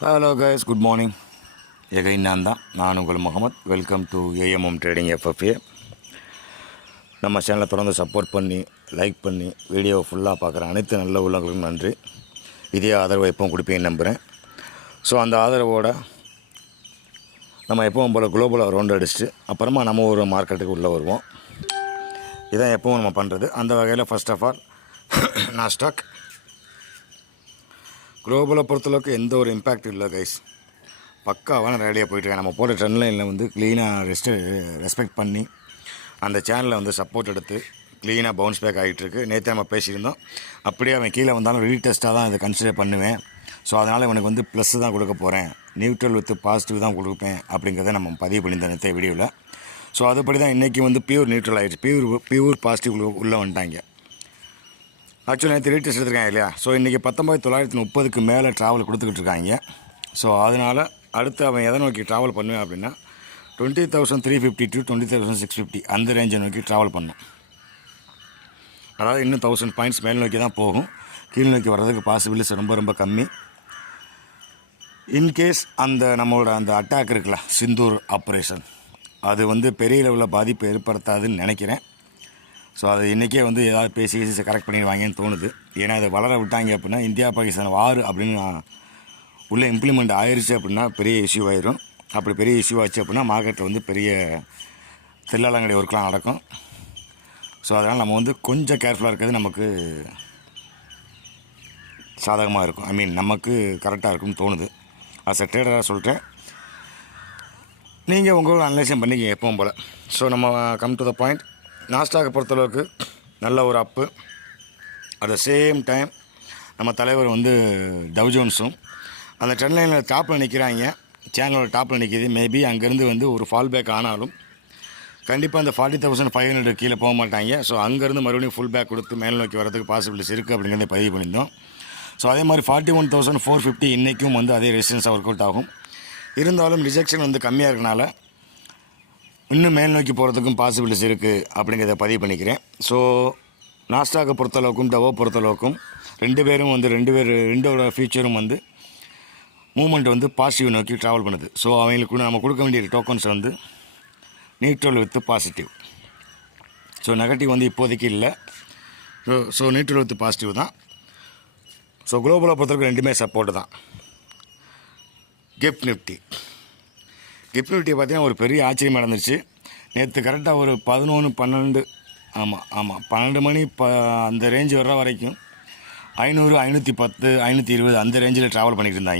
Hello guys good morning எகை நான் தான் நான் உங்கள் Mohammed welcome to AMM trading FFA நம்ம சேனலை தொடர்ந்து சப்போர்ட் பண்ணி லைக் பண்ணி வீடியோவை ஃபுல்லாக பார்க்குற அனைத்து நல்ல உள்ளவங்களுக்கும் நன்றி. இதே ஆதரவை எப்பவும் கொடுப்பீங்கன்னு நம்புகிறேன் ஸோ அந்த ஆதரவோட நம்ம எப்பவும் போல் குளோபலாக ரவுண்ட் அடிச்சுட்டு அப்புறமா நம்ம ஒரு மார்க்கெட்டுக்கு உள்ளே வருவோம். இதான் எப்பவும் நம்ம பண்ணுறது அந்த வகையில் ஃபர்ஸ்ட் ஆஃப் ஆல் நான் ஸ்டாக் குளோபலை பொறுத்தளவுக்கு எந்த ஒரு இம்பேக்ட் இல்லை கைஸ் பக்காவான ரேடியாக போயிட்டுருக்கேன் நம்ம போகிற ட்ரெண்ட் லைனில் வந்து க்ளீனாக ரெஸ்ட்டு ரெஸ்பெக்ட் பண்ணி அந்த சேனலை வந்து சப்போர்ட் எடுத்து க்ளீனாக பவுன்ஸ் பேக் ஆகிட்டுருக்கு நேற்று நம்ம பேசியிருந்தோம். அப்படியே அவன் கீழே வந்தாலும் ரெடி டெஸ்ட்டாக தான் இதை கன்சிடர் பண்ணுவேன். ஸோ அதனால் இவனுக்கு வந்து ப்ளஸ் தான் கொடுக்க போகிறேன் நியூட்ரல் வித் பாசிட்டிவ் தான் கொடுப்பேன் அப்படிங்கிறத நம்ம பதிவு பண்ணியிருந்தோம் நேற்று வீடியோவில் ஸோ அதுபடி தான் இன்றைக்கி வந்து பியூர் நியூட்ரல் ஆகிடுச்சு பியூர் பியூர் பாசிட்டிவ் உள்ளே வந்துட்டாங்க. ஆக்சுவலி நேற்று ரீட்டெஸ்ட் எடுத்திருக்காங்க இல்லையா? ஸோ இன்றைக்கி பத்தொம்பது தொள்ளாயிரத்தி முப்பதுக்கு மேலே ட்ராவல் கொடுத்துக்கிட்டு இருக்காங்க. ஸோ அதனால் அடுத்து அவன் எதை நோக்கி ட்ராவல் பண்ணுவேன் அப்படின்னா twenty thousand three fifty to twenty thousand six fifty அந்த ரேஞ்சை நோக்கி ட்ராவல் பண்ணும். அதாவது இன்னும் தௌசண்ட் பாயிண்ட்ஸ் மேல் நோக்கி தான் போகும். கீழ் நோக்கி வர்றதுக்கு பாசிபிலிட்டிஸ் ரொம்ப ரொம்ப கம்மி. இன்கேஸ் அந்த நம்மளோட அந்த அட்டாக் இருக்குல்ல சிந்தூர் ஆப்ரேஷன் அது வந்து பெரிய லெவலில் பாதிப்பு ஏற்படுத்தாதுன்னு நினைக்கிறேன். ஸோ அது இன்றைக்கே வந்து ஏதாவது பேசி பேசி கரெக்ட் பண்ணிடுவாங்கன்னு தோணுது. ஏன்னா இதை வளர விட்டாங்க அப்படின்னா இந்தியா பாகிஸ்தான் வார் அப்படின்னு உள்ளே இம்ப்ளிமெண்ட் ஆயிடுச்சு அப்படின்னா பெரிய இஷ்யூ ஆயிரும். அப்படி பெரிய இஷ்யூ ஆச்சு அப்படின்னா மார்க்கெட்டில் வந்து பெரிய தில்லாலங்கடி ஒர்க்லாம் நடக்கும். ஸோ அதனால் நம்ம வந்து கொஞ்சம் கேர்ஃபுல்லாக இருக்கிறது நமக்கு சாதகமாக இருக்கும். ஐ மீன் நமக்கு கரெக்டாக இருக்கும்னு தோணுது. அஸ் அ ட்ரேடராக சொல்லிட்டேன். நீங்கள் உங்களோட அனலைசன் பண்ணிக்கிங்க எப்பவும் போல். ஸோ நம்ம கம் டு த பாயிண்ட் நாஸ்டாக்கை பொறுத்தளவுக்கு நல்ல ஒரு அப்பு. அட் த சேம் டைம் நம்ம தலைவர் வந்து டவ் ஜோன்ஸும். அந்த ட்ரெண்ட் லைனில் டாப்பில் நிற்கிறாங்க சேனலோட டாப்பில் நிற்கிது மேபி அங்கேருந்து வந்து ஒரு ஃபால் பேக் ஆனாலும் கண்டிப்பாக அந்த ஃபார்ட்டி தௌசண்ட் ஃபைவ் ஹண்ட்ரட் கீழே போக மாட்டாங்க. ஸோ அங்கேருந்து மறுபடியும் ஃபுல் பேக் கொடுத்து மேல் நோக்கி வரதுக்கு பாசிபிலிட்டிஸ் இருக்குது அப்படிங்கிறத பதிவு பண்ணியிருந்தோம். ஸோ அதே மாதிரி forty one thousand four fifty இன்றைக்கும் வந்து அதே ரெசிஸ்டன்ஸாக ஒர்க் அவுட் ஆகும். இருந்தாலும் ரிஜெக்ஷன் வந்து கம்மியாக இருக்கனால இன்னும் மேல் நோக்கி போகிறதுக்கும் பாசிபிலிட்டிஸ் இருக்குது அப்படிங்கிறத பதிவு பண்ணிக்கிறேன். ஸோ நாஸ்டாக்கை பொறுத்தளவுக்கும் டவோ பொறுத்தளவுக்கும் ரெண்டு பேரும் வந்து ரெண்டு பேர் ரெண்டோட ஃபியூச்சரும் வந்து மூமெண்ட் வந்து பாசிட்டிவ் நோக்கி ட்ராவல் பண்ணுது. ஸோ அவங்களுக்கு நம்ம கொடுக்க வேண்டிய டோக்கன்ஸ் வந்து neutral with positive so negative வந்து இப்போதைக்கு இல்லை. So so neutral with positive தான். ஸோ குளோபலை பொறுத்தவரைக்கும் ரெண்டுமே சப்போர்ட் தான். கிஃப்ட் நிஃப்டி கிஃப்ட் பார்த்தீங்கன்னா ஒரு பெரிய ஆச்சரியம் நடந்துச்சு நேற்று கரெக்டாக ஒரு பதினொன்று பன்னெண்டு ஆமாம் ஆமாம் பன்னெண்டு மணி ப அந்த ரேஞ்ச் வர்ற வரைக்கும் ஐநூறு ஐநூற்றி பத்து ஐநூற்றி இருபது அந்த ரேஞ்சில் ட்ராவல் பண்ணிகிட்டு இருந்தாங்க.